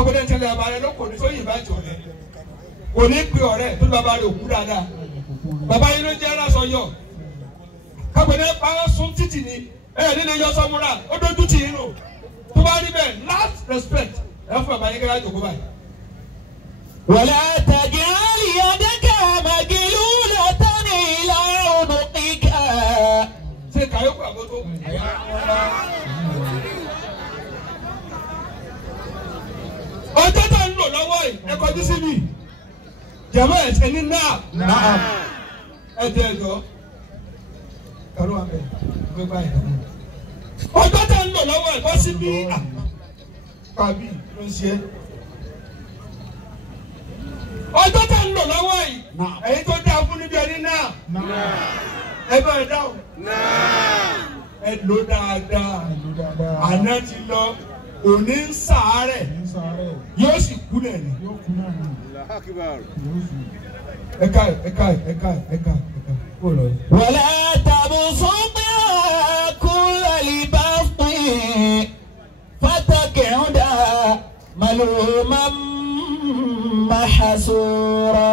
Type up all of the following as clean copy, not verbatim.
kábọ̀dé tẹ̀lé abalẹ̀ ló kò ní sóyè bá jọ rẹ̀ kò ní pe ọ̀rẹ́ tó bàbá rẹ̀ òkú dáadáa bàbá yìí ló jẹ́ aláṣọ yọ kábọ̀dé pàrọ̀ sún títì ni nílé yọ sọmúra ó dójú tì í nù tó bá rí bẹ́ẹ̀ last respect fún bàbá yìí kẹ́kẹ́ àjòkó báyìí. ولا تجعل يدك مغلولة إلى عنقك. ṣe kàyọ́kù àbótó. ọjọ́ tá ń lò lọ́wọ́ yìí ẹ kọjú sí mi jẹ̀mọ́ ẹ̀sẹ̀ ní náà ẹ̀jẹ̀ ẹ̀jọ́ kàró àmì ẹ̀gbẹ́ báyìí. ọjọ́ tá ń lò lọ́wọ́ yìí kọ́ sí bí pàbí ló ń ṣe. ọjọ́ tá ń lò lọ́wọ́ yìí èyí tó dáa fún níbi ẹni náà ẹ bá ẹ dáhùn ẹ lò dáadáa àná ti lọ òní ń sàárẹ̀ yóò sì kú náà ni. ẹ̀ka kó lọ. ولا تبسطها كل البسط فتقعد ملوما محسورا.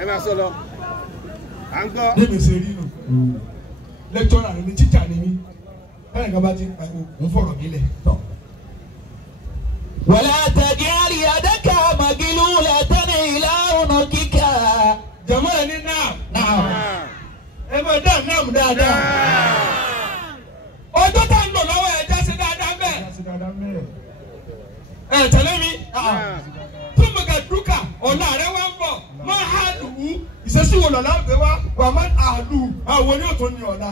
ẹ máa sọ lọ à ń gbọ́. ní mi ṣe rí nù lẹ́tọ́rà ni mi títà ni mi báyìí kan bá ti ń fọ̀rọ̀ nílẹ̀ tọ̀. ولا تجعل يدك مغلولة إلى عنقك. jama ni naam ẹ bẹ dá naam dáadáa ọjọ́ tá ń lò lọ́wọ́ ẹ̀ jásí dáadáa bẹ́ẹ̀ ẹ̀ tẹ̀lé mi fún mi ka dúkà ọ̀la rẹ̀ wá ń bọ̀ máa ha lùú ìṣesí wo lọ́la gbé wá wà má a lù àwọn oní òtún ní ọ̀la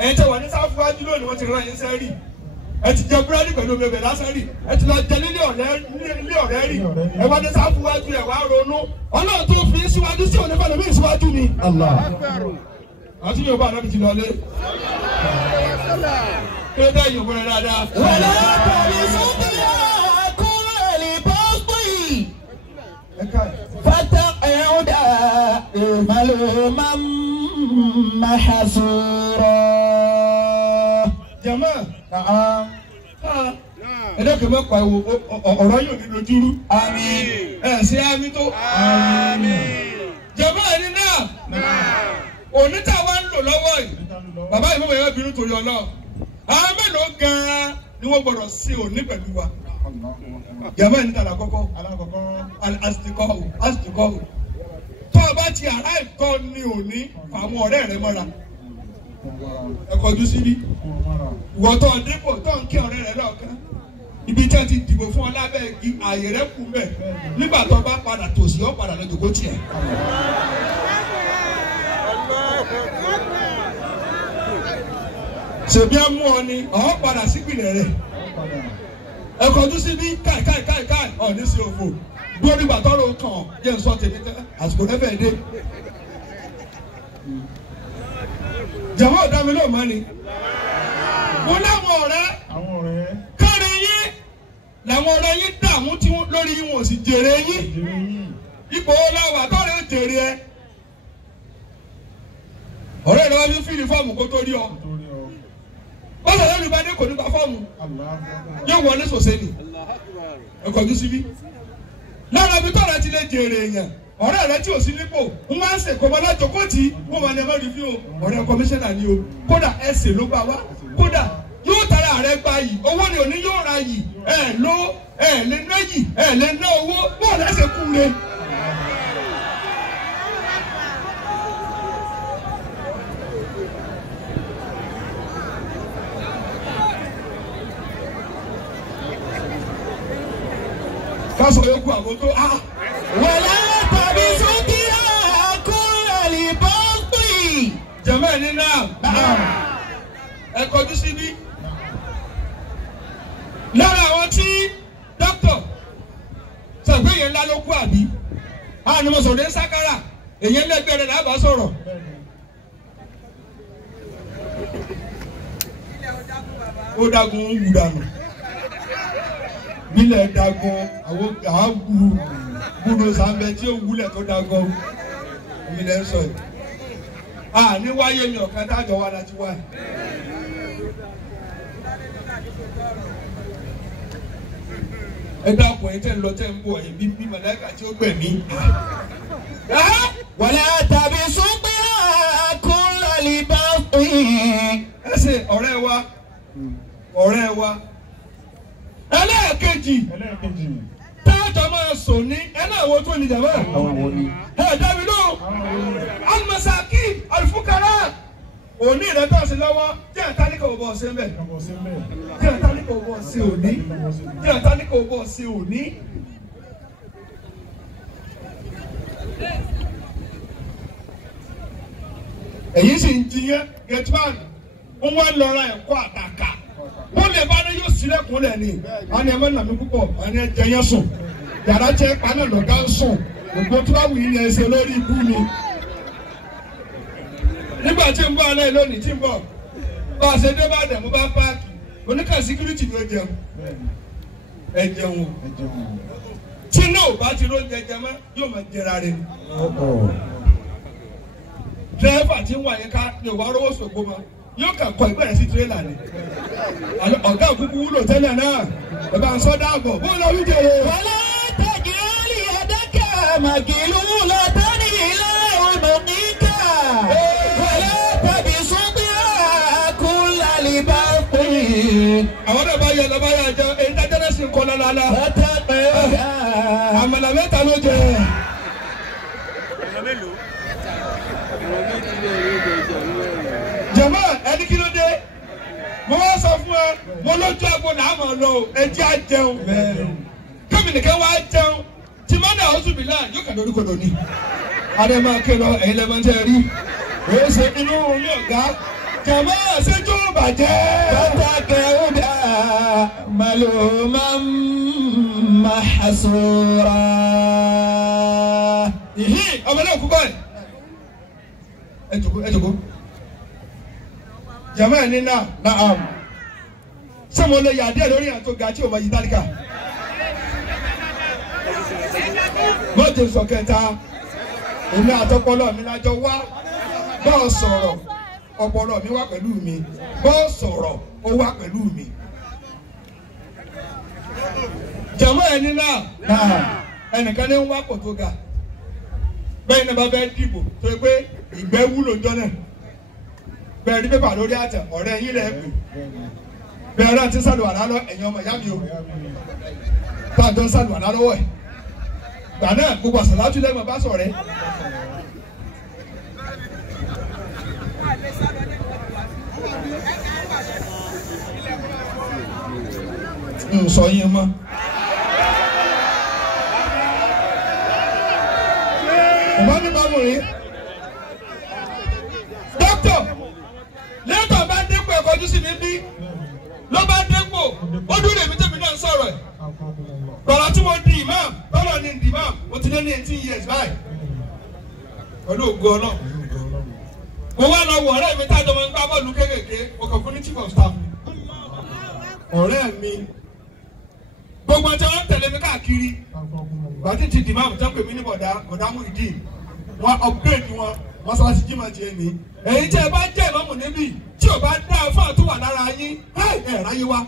ẹ̀yin tẹ wà ní sáfúwájú lónìí wọ́n ti rán yín sẹ́rì ẹ ti jẹ búrẹ́dì pẹ̀lú omi ọbẹ̀ lásán rí ẹ ti lọ jẹ nílé ọ̀rẹ́ rí ẹ wá ní sáfúwájú ẹ wá ronú ọlọ́run tó fi síwájú sí òní fẹ́lẹ́ mi síwájú ni. àti yóò bá anábì ti lọ lé kí ló dé yòókù rẹ dáadáa. ولا تبسطها كل البسط فتقعد ملوما محسورا. jama ẹ dẹ́kun bá pa ìwò ọ̀rọ̀ yóò ní lójúrú. àmín. ẹ ṣe àmì tó. jama ẹni náà òní tá a wá ń lò lọ́wọ́ yìí bàbá yìí mọ̀ yẹn bínú torí ọlọ́run àwọn mélòó gan-an ni wọ́n gbọ́dọ̀ sí òní pẹ̀lú wa. jama ẹni tàlà kọ́kọ́ asitikọ́hù tó o bá ti aláìkọ́ ní òní fàwọn ọ̀rẹ́ rẹ mọ́ra ẹ kọjú síbí ìwọ tó ọ dépò tó ń kí ọ̀rẹ́ rẹ lọ́ọ̀kan ibi tí wọ́n ti dìbò fún ọ lábẹ́ ààyè rẹ kú mẹ́ nígbà tó bá padà tòsí ọ padà lọ́jọ́ kó tiẹ̀. ṣèbí ẹ mú ọ ni ọ padà sípìlẹ̀ rẹ ẹ kọjú síbí káì ọ ní sí òfò dúró nígbà tọ́rọ̀ kàn jẹ́ nsọ́ tèmi tẹ́ àsìkò lẹ́fẹ̀ẹ́ dé. jàmọ́ ọ̀dàmí ló mọ́ ni mo láwọn ọ̀rẹ́ kárí yín làwọn ọ̀rẹ́ yín dààmú tí lórí yín wọ́n sì jèrè yín ipò ọlọ́wà tọ́rẹ́ ó jèrè ẹ ọ̀rẹ́ rẹ wá ní fíìlì fọ́ọ̀mù kó tó rí ọ ó sọ lẹ́nu ìbádé kò ní gba fọ́ọ̀mù yóò wọlé sòsẹ́ ni ẹ kọjú síbí lára ibi tọ́rẹ́ ti lè jèrè èèyàn ọ̀rẹ́ rẹ tí ò sí nípò ń wá ń ṣe kọ́mọ lájọkọ́ tí wọ́n máa ní ẹ̀mọ́ rí fún ọ̀rẹ́ kọmíṣánná ni o kódà ẹ̀sìn ló bá wá kódà yóò tara rẹ gba yìí owó ni òní yóò ra yìí lé ná yìí lé ná owó bọ́ọ̀lù ẹ̀sẹ̀ kú le. káṣọ yókù àbótó ولا تبسطها كل البسط. jẹ̀mọ́ ẹ̀ ní náà ẹ kọjú síbí lára àwọn tí dókítà sọ̀gbẹ́ yẹn ńlá ló kú àbí àwọn ni mo sọ̀rọ̀ ní sákàrà èyí ẹlẹgbẹ́ rẹ̀ náà bá sọ̀rọ̀. ó dágun ń wù dànù nílẹ̀ dagun àwọn gbúdọ̀ sàmbẹ tí ó wúlẹ̀ tó dagun ilẹ̀ ń sọ yìí. ní wáyé mi ọ̀kan tájọ wá láti wáyé ẹ dákun ẹ tẹ́ ń lọ tẹ́ ń bọ̀ ẹ bí màláíkà tí ó gbẹ̀mí. ولا تبسطها كل البسط. ẹ ṣe ọ̀rẹ́ wa ẹlẹ́ẹ̀kejì táàtọ̀ máa sọ ní ẹlẹ́ẹ̀wọ̀ tó ní jàmbá ẹ dábì lóhùn alimọ̀sáàkì alifukara òní rẹ tó ṣe lọ́wọ́ tí ẹ̀ tálíkà ò bọ̀ ṣe mbẹ́ tí ẹ̀ tálíkà ò bọ̀ ṣe òní tí ẹ̀ tálíkà ò bọ̀ ṣe òní. èyí sì ń jiyàn gẹ̀tìmán ń wá lọ́ra ẹ̀kọ́ àtàkà wọ́n lè bá ní yóò sílẹ̀kùn lẹ̀ ní àní ẹ̀mọ́ nàmi púpọ̀ àní ẹ̀jẹ̀ yẹn sùn yàrá jẹ́ paná lọ́gá ń sùn gbogbo tí wọ́n wù yín yẹn ṣe lórí ibú mi. nígbà tí ń bọ̀ alẹ́ lónìí tí ń bọ̀ bá a ṣe dé bá dẹ̀ mo bá páàkì oníkà síkírìtì ló jẹun ẹ jẹun tí náà bá ti ló jẹjẹ mọ́ yóò máa jẹra rẹ ni. dírẹ́fà tí ń wà yẹn ká ní ìwà rówó ṣògbó mọ́ yóò kà kọ ìgbẹ́ rẹ̀ sí tirẹ́là ni ọ̀gá òkúkú wúlò tẹ́lẹ̀ náà bàbá ń sọ dáàbò bó lọ wí jẹ́ yẹn. ولا تجعل يدك مغلولة إلى عنقك ولا تبسطها كل البسط. àwọn náà bá yẹ lọ́ba yà jẹ èyí dájọ́ náà sì ń kọ́ lọ́la. àmàlà mẹ́ta ló jẹ. jàmá ẹni kí ló dé mo wá sọ fún ẹ mo lójú àgbo làá mọ̀ lọ ẹjẹ́ á jẹun kẹ́mi nìkan wá jẹun tí mọ́nà ọ̀sùn mi náà yóò kàn lórí kodò ni. adé máa ké lọ ẹ̀yin lẹ́mọ̀ tẹ́ rí èyí ṣe inú orí ọ̀gá jàmá ṣẹ́jú bàjẹ́. فتك هدى ملوما محسورا. ìhín ọmọ náà kú báyìí ẹ jòkó jama ẹni náà naam ṣé mo lè yà díẹ̀ lórí àtò ga tí o ma yí tálíkà mọ́tò sọ kẹta èmi àtọpọlọ mi lájọ wá bọ́ọ̀ sọ̀rọ̀ ọpọlọ mi wá pẹ̀lú mi bọ́ọ̀ sọ̀rọ̀ ó wá pẹ̀lú mi jama ẹni náà naam ẹnìkan ní ń wá pọ̀ tó ga bẹ́ẹ̀ ni bá fẹ́ dìbò tó yẹ pé ìgbẹ́ wúlò jọ náà bẹ́ẹ̀ ni pépà lórí àtẹ ọ̀rẹ́ yín lẹ̀ pè bẹ́ẹ̀ náà ti sàlùwà lálọ́ ẹ̀yin ọmọ ìyá mi o táàjọ ń sàlùwà lálọ́wọ́ ẹ̀ gbà náà gbogbo àṣàlátú lẹ́mọ̀ bá sọ̀rẹ́. n sọ yín mọ́. ọba ní báwo rí dókítà lẹ́tọ̀ bá dépò ẹ̀kọ́jú sí mi bí ló bá dépò ó dúró èmi tẹ̀mí náà ń sọ̀rọ̀ ẹ̀ bàrà tí mo di imam bọ́lọ̀ ni di imam mo ti lé ní 18 years báyìí pẹ̀lú ògo ọ̀nà mo wá lọ wọ ọ̀rẹ́ mi tájọ máa ń gbá bọ́ọ̀lù kéékèèké mo kàn fún ní chief of staff ọ̀rẹ́ mi gbogbo ọjọ́ wọn tẹ̀lé mi káàkiri bàtí ti di imam tán pè mí ní bọ̀dá Muyideen wọn upgrade wọn mọ́sálásí jimá jẹ́ mi èyí tí ẹ bá jẹ́ ìmọ̀mù níbí tí ò bá dá fún àtúwà lára yín ẹ̀ ráyé wá.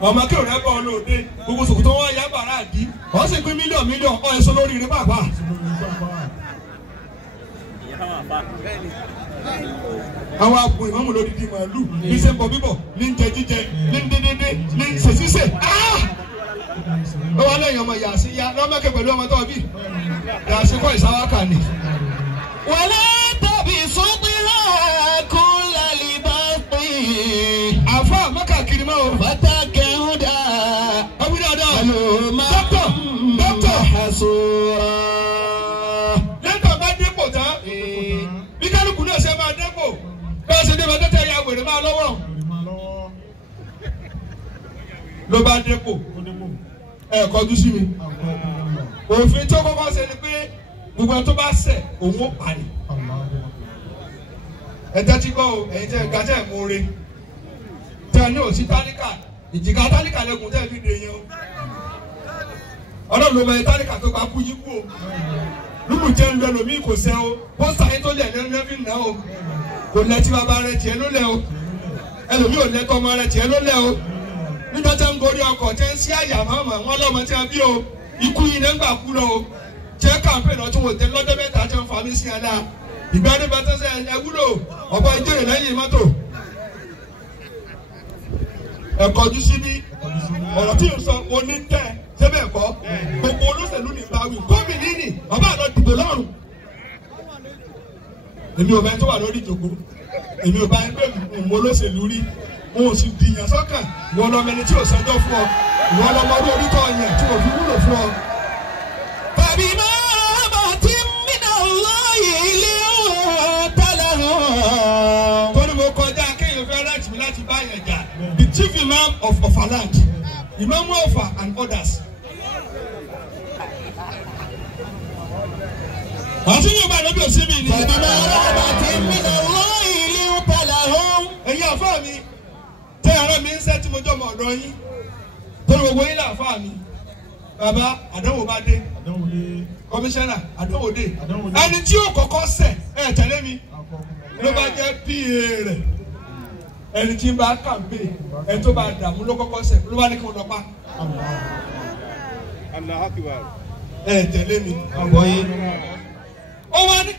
ọmọ kí òun rẹ bọ olóòde gbogbo sòkòtò wọn yá bàrà àdí wọn sì pín mílíọ̀nù ọ ẹ̀sọ́ lórí ire pàápàá. àwọn àpò ìmọ̀mù lódìdí màálù ní ṣe ń bọ̀ bíbọ̀ ní ń jẹ jíjẹ ní ń dídídí ní ń ṣèṣiṣẹ́. lọ́wọ́ lẹ́yìn ọmọ yàsí ya lọ́mọ́kẹ́ pẹ̀lú ọmọ tó bí yàsí kọ́ ìsáwákà ni. ولا تبسطها كل البسط. àfa mọ́kà kiri mọ́ o. فتك هدى ملوما محسورا. lẹ́tọ̀ bá dépò tán bí kálukú náà ṣe máa dépò bá a ṣe dé bá tẹ́tẹ́ ya wèrè máa lọ́wọ́ ló bá dépò ẹ kọjú sí mi òfin tó kọ́kọ́ ṣe ni pé gbogbo tó bá ṣẹ̀ òun ó parí ẹ tẹ́tí gbọ́ o ẹ̀yin tẹ́ ga tẹ́ mú re tẹ́ ní òsì tálíkà ìjìká tálíkà lẹ́kùn tẹ́ fi dè yẹn o ọlọ́run ló bẹ tálíkà tó bá kú yín kú o lúlù jẹ́ ń lọ lómi kò sẹ́ o pósítà yín tó lẹ̀ lẹ́nu lẹ́fì náà o kò lẹ́tí bàbá rẹ̀ tiẹ̀ ló lẹ̀ o ẹlòmíì ò lẹ́tọ́ ọmọ rẹ̀ tiẹ̀ ló lẹ́ o nígbà tí wọ́n ń gorí ọkọ̀ tí ń sí àyà mọ́mọ́ wọn lọ́mọ tí wọ́n bí o ikú yìí ní ń gbà kú lọ o jẹ́ kàmpéènì ọtún wò tẹ́ lọ́dọ́ mẹ́ta tí wọ́n fa mí sí ẹ̀dá ìgbà ní bẹ́tẹ́ sẹ́ ẹ wúlò ọ̀pọ̀ ìjọ ìlẹ́yìn mọ́tò ẹ̀kọ́jú síbí ọ̀rọ̀ tí yóò sọ oní tẹ́ sẹ́bẹ̀ ẹ̀kọ́ gbogbo olóṣèlú ní ìbáwí gómìnà ní bàbá àlọ́ dìbò lọ́rùn èmi ò bá tó wà lórí ìjòkó èmi ò bá ń pè mọ́ olóṣèlú rí wọn ò sì dìyàn sọ́kàn ìwọ lọ́mọ ẹni tí ò sẹ́jọ́ fún ọ ìwọ lọ́mọ orí orí tó ọyàn tí ò fi wúlò fún ọ. tàbí máa bọ̀ tí mínà lọ́yẹ̀ ilé tẹ́lẹ̀ hàn. torí mo kọjá kéèyàn fẹ́ rẹ́ẹ̀tì mi láti bá yẹn jà the chief imam of Ofaland Imam Ofa and others. àti yóò bá lóbi òsì mi ni. tàbí máa bọ̀ tí mínà lọ́yẹ̀ ilé tẹ́lẹ̀ hàn. ẹ̀yin àfọ mi tẹ́ ẹ̀rọ mi ń sẹ́ tí mo jọ mọ̀ ọ̀dọ́ yín torí gbogbo yín là àfọ mi bàbá àdánwò bá dé kọmíṣánná àdánwò dé ẹni tí yóò kọ́kọ́ ṣẹ̀ ẹ̀ tẹ̀lé mi ló bá jẹ́ PA rẹ̀ ẹni tí ń bá kàmpé ẹni tó bá dààmú ló kọ́kọ́ ṣẹ̀ ló bá ní kí wọ́n lọ pa. ẹ̀ tẹ̀lé mi ó wá ní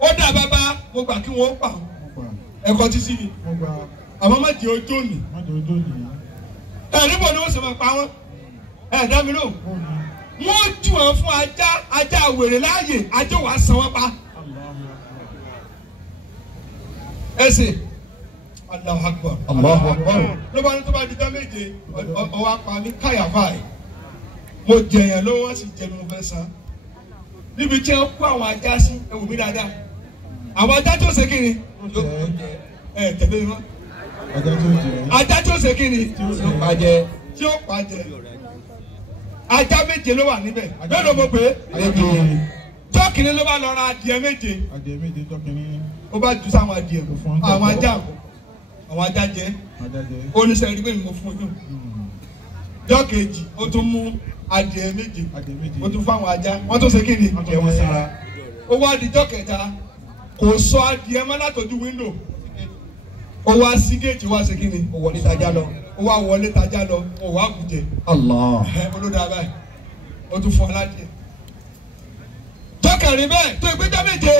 ó dà bàbá mo gbà kí wọ́n pa ẹ̀kọ́ títí mi àmọ́ má di ojú òní níbo ni wọ́n sì máa pa wọ́n dá mi lóhùn wọ́n jù wọ́n fún ajá wèrè láàyè ajá wàá san wọ́n pa ẹsẹ̀ Allahu Akbar ló bá ní tó bá di dá méje ọwọ́ apá mi káyà báyìí mo jẹ̀yàn ló wọ́n sì jẹ́ mi mo fẹ́ san níbi tí wọ́n kó àwọn ajá sí ẹ̀wù mi dáadáa àwọn ajá tó ṣe kí ni tẹ̀lé mi mọ́ ajá tó ṣe kí ni tí ó pàjẹ́ ajá méje ló wà níbẹ̀ bẹ́ẹ̀ ló mọ̀ pé jọ́kìnrin ló bá lọ ra adìẹ méje ó bá jù sáwọn adìẹ àwọn ajá jẹ oníṣẹ́ ẹ̀rí pé mo fún yín jọ́kejì ó tún mú adìẹ méje ó tún fún àwọn ajá wọ́n tó ṣe kí ni jẹun sára ó wá di jọ́kẹta kò sọ adìẹ mọ́ látọjú wíńdò ó wá sí géètì wá ṣe kí ni ó wọlé tajà lọ ó wá wọlé tajà lọ ó wá kùjẹ olódà báyìí ó tún fún aládìẹ jọ́kẹrin bẹ́ẹ̀ tó ìgbẹ́jọ́ méje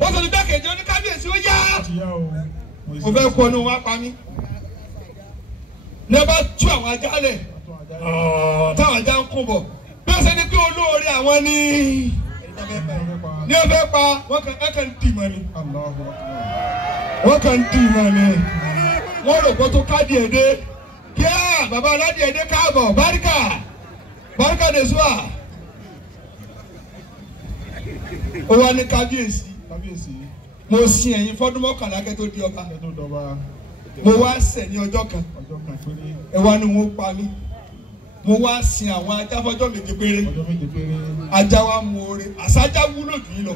ó tó di jọ́kẹjọ ní kábíyèsí ó yá mo fẹ́ kọ́ ọ́nù wá pa mí ní ẹ bá tú àwọn ajá lẹ̀ táwọn ajá ń kún bọ̀ bí wọ́n ṣe ní pé olóore àwọn ní ẹ fẹ́ pa wọ́n kàn ń dì mọ́ ni wọ́n kàn ń dì mọ́ ni wọ́n rò pé tó káàdì ẹ̀dẹ́ kí á bàbá aládìí ẹ̀dẹ́ káàbọ̀ báríkà dé sùá ó wá ní kábíyèsí mo sin ẹ̀yin fọ́dún mọ́kànlá kẹ́ tó di ọba mo wá ṣẹ̀ ní ọjọ́ kan ẹ wá ní wọ́n pa mí mo wá sin àwọn ajá fọ́jọ́ méje péré ajá wa mú oore àsájá wúlò jù yín lọ.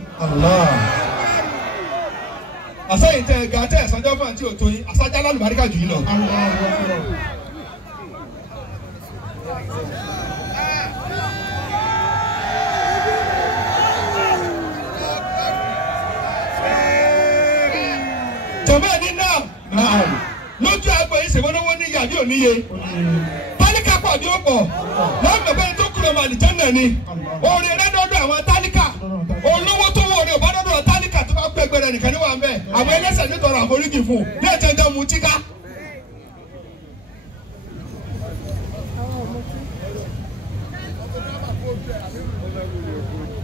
àsáyìn tẹ ẹ̀ga tẹ ẹ̀sánjọ́ fún àti òtó yín àsájá lálùbáríkà jù yín lọ. jọ̀bẹ́ ní náà lójú àgbọ̀ yìí ṣèwọ́nowó ní yàrá yóò níye tálíkà pọ̀ bí ó pọ̀ lọ́gbọ̀n bẹ́ẹ̀ tó kúrò màlì jẹ́nà ni oore rẹ dọ́dọ̀ àwọn tálíkà olówó tó wọ oore ò bá dọ́dọ̀ tálíkà tó bá gbẹgbẹ rẹ nìkan ní wà ń bẹ àwọn ẹlẹ́sẹ̀ nítorọ̀ àforíjì fún ní ẹ̀jẹ̀ ń dán mu tíká.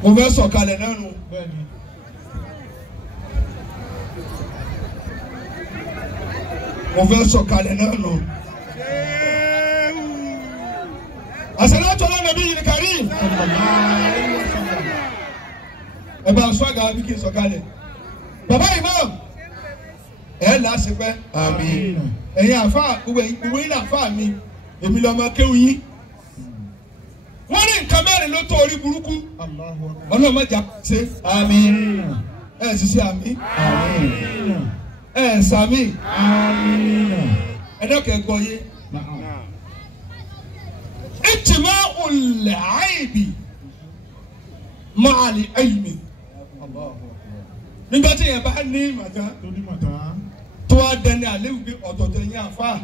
mo fẹ́ sọ̀kalẹ̀ náà nù. mo fẹ́ sọ̀kalẹ̀ náà nù. As-salatu ala nabiyil karim. Ẹ bá sọ àgà bí kì í sọ̀kalẹ̀. Bàbá Imam ẹ̀ là á ṣe pẹ́. Àmín. Ẹ̀yin àfa ìwé yín àfa mi èmi lọ́mọ kéwù yín. Wọ́n ní nǹkan mẹ́rin ló tó orí burúkú. Ọlọ́mọ jà ṣe. Àmín. Ẹ sì ṣe àmín. Àmín. Ẹ sàmì. Àmín. Ẹ dọ́kẹ́ gbọ́ yé. اجتماع العيب مع العلم nígbà tí yẹn bá ní màtá tó wá dẹni àléwu pé ọ̀tọ̀ọ̀tọ̀ yẹn àfa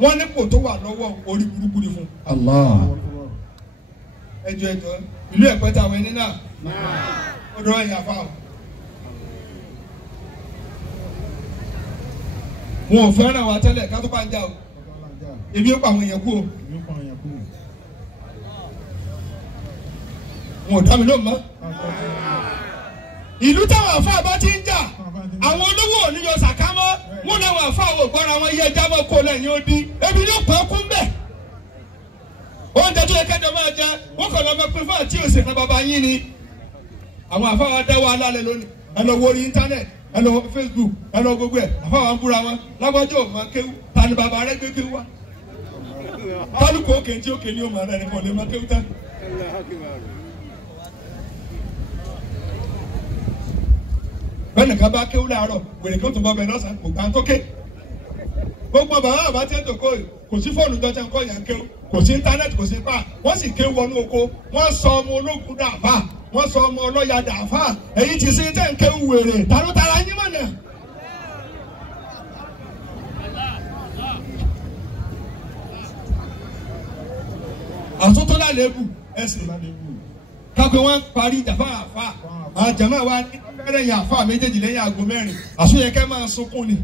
wọ́n ní kò tó wà lọ́wọ́ orí burúkú ni fún. ẹjọ́ ìlú Ẹ̀pẹ́ táwọn ẹni náà ọ̀dọ̀ ẹ̀yìn àfa o. wọn ò fẹ́ràn wa tẹ́lẹ̀ ká tó bá ń jà o èmi ó pa àwọn èèyàn kú o wọn ò dá mi lóhùn mọ́. ìlú táwọn àfa bá ti ń jà àwọn olówó ò ní yọ sàká mọ́ wọn làwọn àfa ò gbọ́ra wọn yẹ ẹja mọ́ kó lẹ́yìn ó dín ebi ní pẹ́ kún bẹ́ẹ̀. oúnjẹ tó yẹ kẹ́jọ máa jẹ wọn kàn lọ́mọ pé fún àti òsè náà bàbá yín ni. àwọn àfa wa dá wa lálẹ́ lónìí ẹ lọ wo orí íńtánẹ̀tì ẹ lọ Facebook ẹ lọ gbogbo ẹ àfa wa ń búra wọn lágbájọ ò máa kéwú ta ni bàbá rẹ gbé kéwú wa. kálukú òkè tí òkè ní òmò rẹ nìkan lè máa kéwú tán. bẹ́ẹ̀ nìkan bá kéwú láàárọ̀ wèrè kí ó tún bọ́ bẹ́ẹ̀ lọ́sàn-án kò gbà ń tókè. gbogbo bàbá àbá tí ẹ tó kó kò sí fóònù jọjọ nǹkan yẹn kéwú kò sí íńtánẹ́ẹ̀tì kò sí pa wọ́n sì kéwú wọnú oko wọ́n sọ ọmọ ológun dàfà wọ́n sọ ọmọ ọlọ́yà dàfà èyí ti sin tẹ́ ń kéwú wèrè tàlótara yín mọ̀nà. àtúntò lálébù ẹsẹ̀ kápẹ́ wọn parí ìjàfà àfà àjàmọ́ wa ní fẹ́rẹ̀ yẹn àfà méjèèjì lẹ́yìn aago mẹ́rin àsúnyẹ̀kẹ́ máa sunkún ni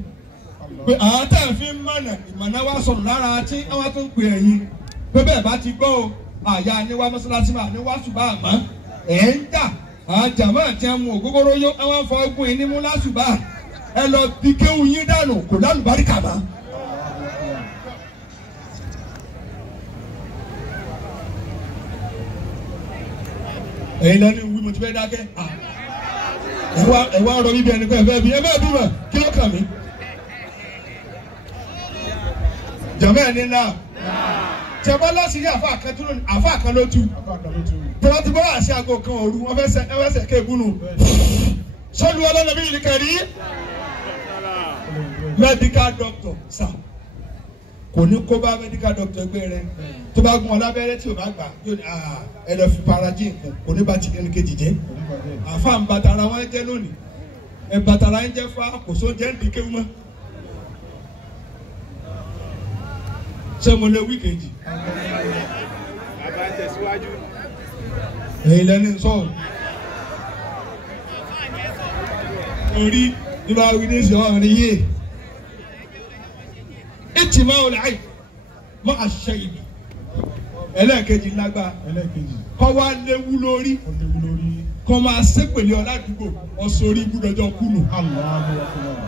pé àwọn tẹ̀ ń fi mọ̀nà ìmọ̀nà wa sọ̀rọ̀ lára tí wọ́n tún pè ẹ̀yìn pé bẹ́ẹ̀ bá ti gbọ́ o àyà níwá mọ́sálásí máa níwá ṣùgbọ́n àmọ́ ẹ̀ ń jà àjàmọ́ àti ẹmu ògógóró yó àwọn fọ́ọ̀gùn yìí ní mú lásùbà ẹ lọ bí kéwù yín dànù kò lálùbáríkà mọ́. ẹ̀yin lẹ́nu wí mo ti fẹ́ dákẹ́ ẹ wá rọ bíbí ẹni pé ẹ fẹ́ bí ẹ bẹ́ẹ̀ bí mọ̀ kí ló kàn mí. jọ̀mọ́ ẹ̀ ní náà tẹ̀bọ́ lọ́sí ní àfa kan ló tu tẹ̀bọ́ ti bọ́ àṣẹ àgọ́ kan òru wọ́n fẹ́ sẹ̀ kéèbùnú sọ́lù ọlọ́nà bí ìlíkẹ̀rí medical doctor sà kò ní kó bá medical doctor ẹgbẹ́ rẹ tó bá gún ọ lábẹ́rẹ́ tí o bá gbà yóò ní ẹ lọ fi parají nǹkan kò ní bá ti ẹni kejì jẹ́ àfa ń bàtàrà wọn jẹ́ lónìí ẹ bàtàrà ń jẹ́ fa kò só jẹ́ ń di kéwù mọ́. ṣé mo lè wí kejì. bàbá tẹ̀síwájú. èyí lẹ́ni sọ̀rọ̀. orí ní bá wí ní ìsìn ọ̀rìn yìí. ètì máa wọlé àyè mọ́ àṣẹ ìbí. ẹlẹ́ẹ̀kejì lágbá. kọ́ wá léwu lórí. kọ́ máa ṣépèlé ọ̀làdúgbò ọ̀sọ̀rí ibùdójọ́ kùnú.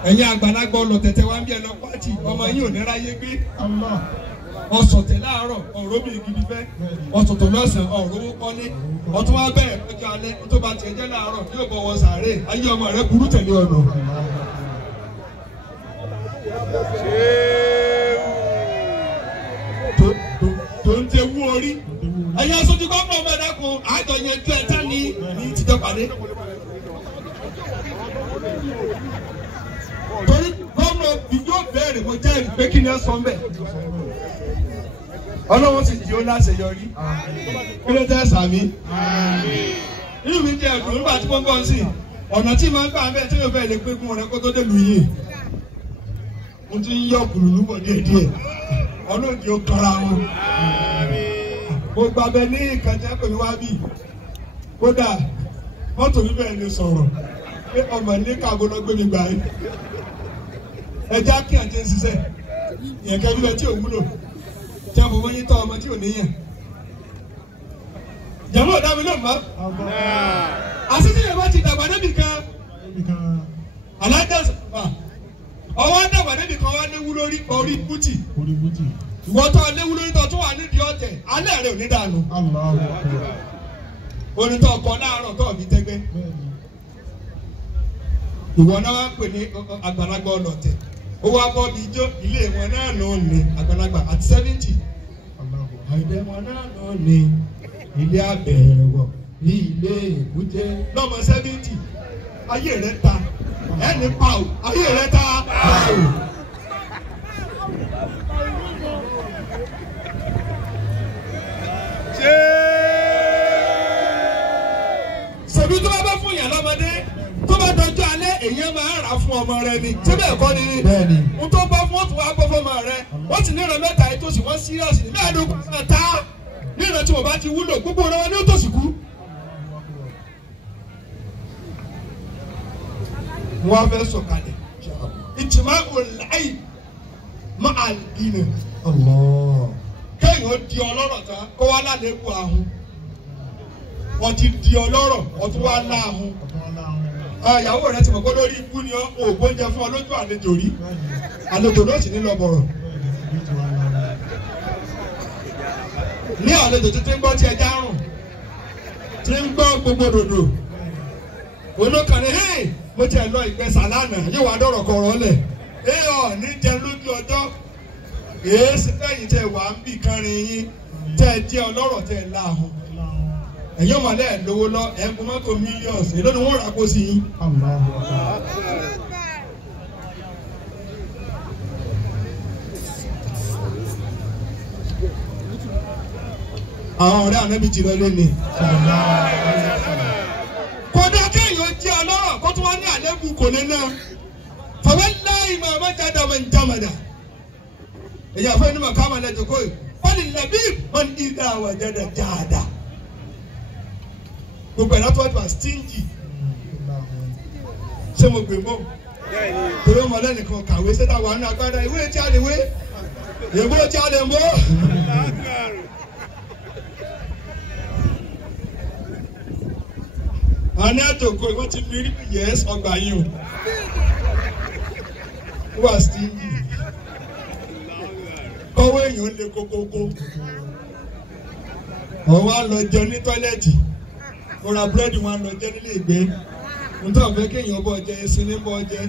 ẹ̀yin àgbàlagbà ọlọ́tẹ̀tẹ̀ wá ń bí ẹ lọ pàtì ọmọ yín ò ní ráyé gbé. ọ̀sọ̀tẹ̀ láàárọ̀ ọ̀rọ̀ mi gidi fẹ́ ọ̀sọ̀tọ̀ lọ́sàn ọ̀rọ̀ owó kọ́lé ọ̀tún wá bẹ̀rẹ̀ lọ́jọ́ alẹ́ tó bá tiẹ̀ jẹ́ láàárọ̀ yóò bọ̀ wọ sàárè ayé ọmọ rẹ burú tẹ̀lé ọ̀nà. tó ń tẹ wú orí ẹ̀yin aṣojú gómìnà ọmọ ẹ̀dá kan àjọ yẹn tó ẹ̀ tán ní tìjọ́ pàdé. torí gómìnà yóò bẹ̀rẹ̀ mo jẹ́rìí pé kí ni ẹ sọ ń bẹ̀. ọlọ́wọ́ sì jí ó láṣeyọrí kí ló tẹ́ sàmí. inú mi jẹ́ ẹ̀dùn nígbà tí wọ́n bọ̀ sí ọ̀nà tí màá gbà bẹ́ẹ̀ tí yóò fẹ́ lè pé fún ọ̀rẹ́ kó tó dé lu yìí. mo ti ń yọ kùrùlù bọ̀ díẹ̀díẹ̀ ọlọ́ọ̀dì ó kọ́ra wọn. mo gbàgbẹ́ ní ìkànnì pẹ̀lú wá bì kódà mọ́tò mi bẹ́ẹ̀ lè sọ̀rọ̀ pé ọmọ ilé káàbọ̀ lọ gbé mi gbà yìí. ẹja kí àti ń ṣiṣẹ́ ìyẹ̀kẹ́ bíbẹ̀ tí ò wúlò tí a fọwọ́ yín tọ́ ọmọ tí ò níyàn. jàmọ́ ọ̀dà mi ló mọ́. àṣìṣe yẹn bá ti dàgbà débi kan alájà ọwọ́ dàgbà débi kan wá léwu lórí orí bútì. ìwọ́n tó léwu lórí tó tún wà nídìí ọ̀tẹ̀ alẹ́ rẹ̀ ò ní dànù. onítọ̀ ọkọ̀ láàárọ̀ tó ọ̀bí tẹ́gbẹ́. ìwọ náà wá pè ní àgbàlagbà ọlọ́tẹ̀ ó wá bọ́ bí ijó ilé wọn náà lọ ní àgbàlagbà àti 70 àìdẹ wọn náà lọ ní ilé àbẹ̀wọ̀ ní ilé èkúté lọ́mọ 70 ayé rẹ ta ẹni pa ò ayé rẹ ta pa ò. ṣèbí tó bá bá fún yàn lọ́mọdé tó bá dọjọ́ alẹ́ èèyàn máa rà fún ọmọ rẹ ni síbẹ̀ ẹ̀kọ́ ni n tó bá fún ọ̀tún wá bọ́ fọmọ rẹ wọ́n ti níran mẹ́ta yìí tó sì wọ́n síríọ̀sì ní mẹ́ẹ̀ẹ́dógún mẹ́ta níran tí wọ́n bá ti wúlò gbogbo ọ̀rọ̀ wọn ni ó tó sì kú. wọ́n fẹ́ sọ̀kalẹ̀ ìtìmá òláì máa dìnnà kéèyàn di ọlọ́rọ̀ tán kó wá lálẹ́kùn ahun wọ́n ti di ọlọ́rọ̀ wọ́n tún wá láhun ìyàwó rẹ ti mọ̀ pé lórí ikú ni òògùn oúnjẹ fún ọ lójú àlejò rí àlejò ló sì ní lọ bọ̀rọ̀ ní àlejò títí ń gbọ́ tí ẹja rùn tí ń gbọ́ gbogbo dòdò olókàrin mo tiẹ̀ lọ ìgbẹ́sà lánàá yóò wá dọ̀rọ̀ kọ̀ọ̀rọ̀ lẹ̀ ní jẹ lójú ọjọ́ èsì fẹ́yìn tẹ wà ń bì kárin yín tẹ jẹ́ ọlọ́rọ̀ tẹ láhùn ẹ̀yọ́ màlẹ́ ẹ̀ lówó lọ ẹ̀ ń kó mọ́tò mílíọ̀nù èló ni wọ́n rà kó sí yín. àwọn ọ̀rẹ́ ànábì jìnnà lónìí. kódà kéèyàn jẹ́ ọlọ́rọ̀ kó tún wá ní àlébù kò lè ná fọwọ́ láì máa má jáde ọmọ ìjàmọ̀dà èyí àfẹ́ ní màkàmà lẹ́jọ́ kó wọ́n ní lẹ́bí wọ́n ní ìdá àwọn ìjẹ́dẹ̀ jáàdá gbogbo ẹ̀rọ tó wá stingy ṣé mo gbé mọ́ torí ọmọ lẹ́nìkan kàwé sẹ́dá wà ní agbádá ìwé tí a lè wé èbó tí a lè mọ́. àní àtòkò ìwọ́n ti fi rí yẹ́s ọgbà yín o wà stingy kọ́wé èèyàn lè kókókó wọ́n wá lọ jẹun ní tọ́lẹ́ẹ̀tì ó ra búrẹ́dì wọn lọ jẹ nílé ìgbé nítorí ọ̀fẹ́ kéèyàn bọ̀ jẹ ẹsìn ní bọ̀ jẹ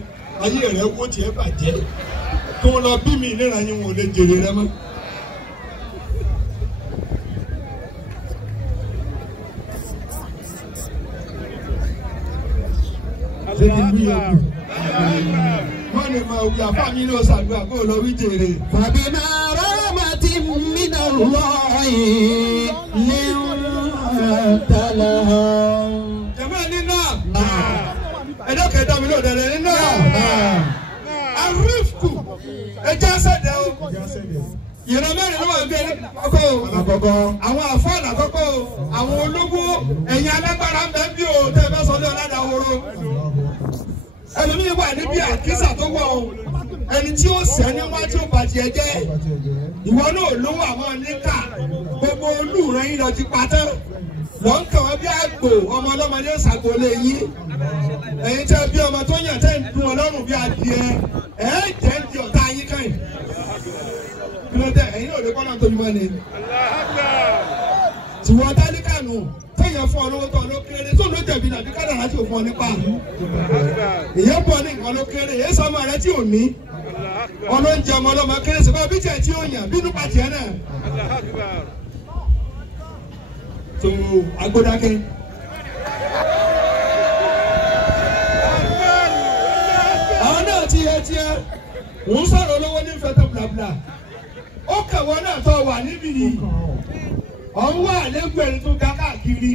ayé rẹ̀ wó tiẹ̀ bàjẹ́ kí wọ́n lọ bí mi ìlera yín wọn ò lè jèrè rẹ mọ́. ṣé kí n bí yẹn kù wọ́n lè máa wí àfáà mi ló ṣàdúrà kó lọ wí jèrè. fàbí máa rọ́ọ̀mà tí mi náà lọ́ọ̀yìn ní tala. jẹ̀mọ́ ní náà ẹjọ́ kẹta mi ló dẹ̀rẹ̀ ní náà àrífkù ẹjọ́ sẹ̀dẹ̀ o ìran mẹ́rin ló wà ń bẹ àkọ́kọ́ àwọn àfọ́ọ̀nù àkọ́kọ́ àwọn olówó ẹ̀yìn alágbára ń bẹ bí o tẹ́ ẹ bá sọ ní ọ̀làdàwòrò ẹlòmíì wà níbi àkísà tó wọ̀ o ẹni tí ó sẹ́ ní wá tí ó bàjẹ́ jẹ́ ìwọ náà lówó àwọn níkà gbogbo olú rẹ yín lọ ti patẹ́ wọ́n kàn wọ́n bí àgbò ọmọ ọlọ́mọdé ṣàgbọ́lé yín ẹ̀yin tẹ́ bí ọmọ tó yàn tẹ́ ń dún ọlọ́run bí adìẹ ẹ̀ jẹ́ ń di ọ̀tá yín kàn yín kí ló dé ẹ̀yin náà lè kọ́ náà tóbi mọ́ ni. tiwọn tálíkà nù téèyàn fún ọ lówó tó ọ ló kéré tó ló jẹ̀bi nàbí kádàrá tí ò fún ọ nípa ìyẹn bọ̀ ní nǹkan ló kéré èyí sọmọ rẹ tí ò ní ọlọ́njẹ ọmọ ọlọ́mọ kéré sọ bá bí tiẹ̀ tí ó yàn bínú pàtì ẹ̀ náà. tó agbódákẹ́. àwọn náà ti yẹ tiẹ̀ ń sọ̀rọ̀ olówó ní fẹ́tọ̀ blabla ó kẹwọ́ náà tó wà níbí yìí ọ̀hún wà lẹ́gbẹ̀ẹ́ ẹni tó ga káàkiri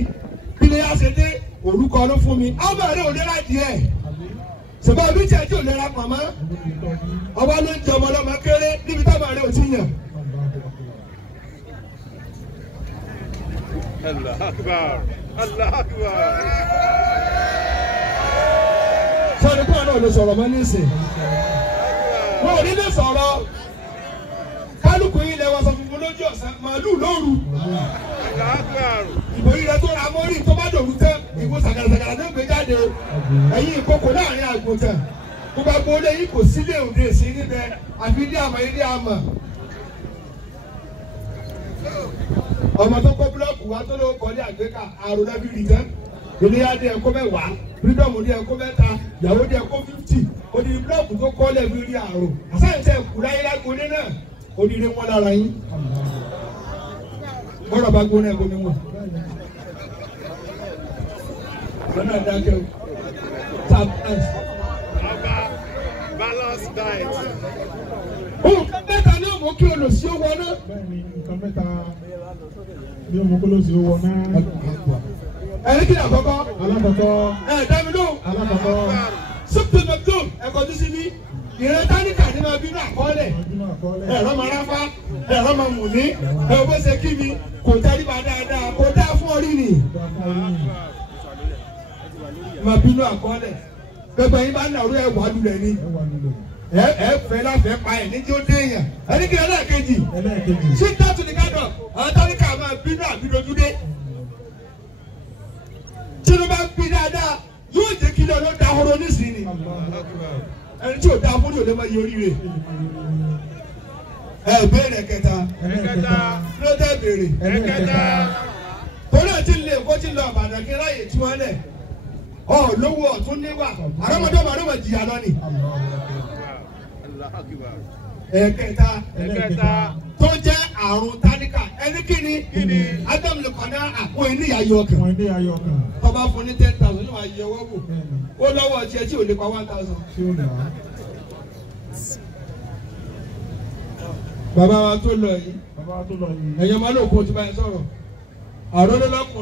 bí lè yá ṣe dé orúkọ ló fún mi ọmọ rẹ ò lera díẹ̀ ṣùgbọ́n ojú tiẹ̀ tí ò lera pàmò ọba ló ń jẹ ọmọ ọlọ́mọ kéré níbi táwọn rẹ ò ti yàn. Allah akbar. Allah akbar. sọ́ni kúrò náà lè sọ̀rọ̀ mọ́ nísìn wọn ò ní lè sọ̀rọ̀ kálukú yìí lẹ́wọ́ sọ funfun lójú ọ̀sán màálù lóru ìbò yìí rẹ tó ra mọ́rí tó bá dòwú tán ìbò sàgàràsàgàrà ló gbé jáde ẹ̀yìn ìkókò láàrin àgùntàn kó bá gbó lé yìí kò sílé òde sí níbẹ̀ àfi ilé àmọ́ ilé àmọ́ ọmọ tó kọ́ búlọ́ọ̀kù wa tó lówó kọ́lé àgbékà àrùn lẹ́bí rí tán ìléyàdé ẹ̀kọ́ mẹ́wàá fírídọ̀mù ní ẹ̀kọ́ mẹ́ta ìyàwó ní ẹ̀kọ́ 50 odidi búlọ́ọ̀kù tó kọ́ lẹ́bí rí àrùn àsáyẹ̀sẹ̀ kù láyé lágbóné náà odidi wọn lára yín bọ́dọ̀ bá gbóná ẹ̀kọ́ níwọ̀n lọ́nà dákẹ́ o balance diet. nǹkan mẹ́ta ní òmò kí olùsí ó wọ náà. nǹkan mẹ́ta ní òmò kí olùsí ó wọ náà. ẹni kí ni àkọ́kọ́. alákọ̀ọ́kọ́. dámi lóhùn. alákọ̀ọ́kọ́. sọ́kùtù ìrẹ́ táníkà ní máa bínú àkọọ́lẹ̀ ẹ̀rọ máa ráfá ẹ̀rọ máa mú ní ẹ̀rọ bó ṣe kí mi kò tẹ́lifà dáadáa kò dá fún orí nì máa bínú àkọọ́lẹ̀ gbogbo yín bá nàró ẹ̀ wà lulẹ̀ ni ẹ fẹ́ láfẹ́ pa ẹ̀ ní tí ó dé èèyàn ẹni kí ẹlẹ́ẹ̀kejì sí tàtú ní kádọ̀ àwọn táníkà máa bínú àbídojúdé tí ló bá bí dáadáa yóò jẹ́ kí lọ́ọ́ da horo nísìnyí ẹni tí ò da fún yóò lè máa yẹ oríire ẹ béèrè kẹta ló dé béèrè torí ẹ ti lè kó ti lọ àbàdàn kí láyè tí wọn lẹ ọ lówó ọtún níwà àrọmọdọ́mọ àrọmọ jìyà lọ ni ẹ̀kẹta tó jẹ́ àrùn táníkà ẹni kíni ádámù lè kọ́ná àpò ìníyàyò ọkàn tọ́ba fún ní 10,000 yóò wá yẹ owó bò ó lọ́wọ́ tiẹ̀ tí ò lè pa 1,000. bàbá wa tó lọ yìí ẹ̀yàn máa lóko tí báyìí sọ̀rọ̀ àròlé lọ́kùnrin.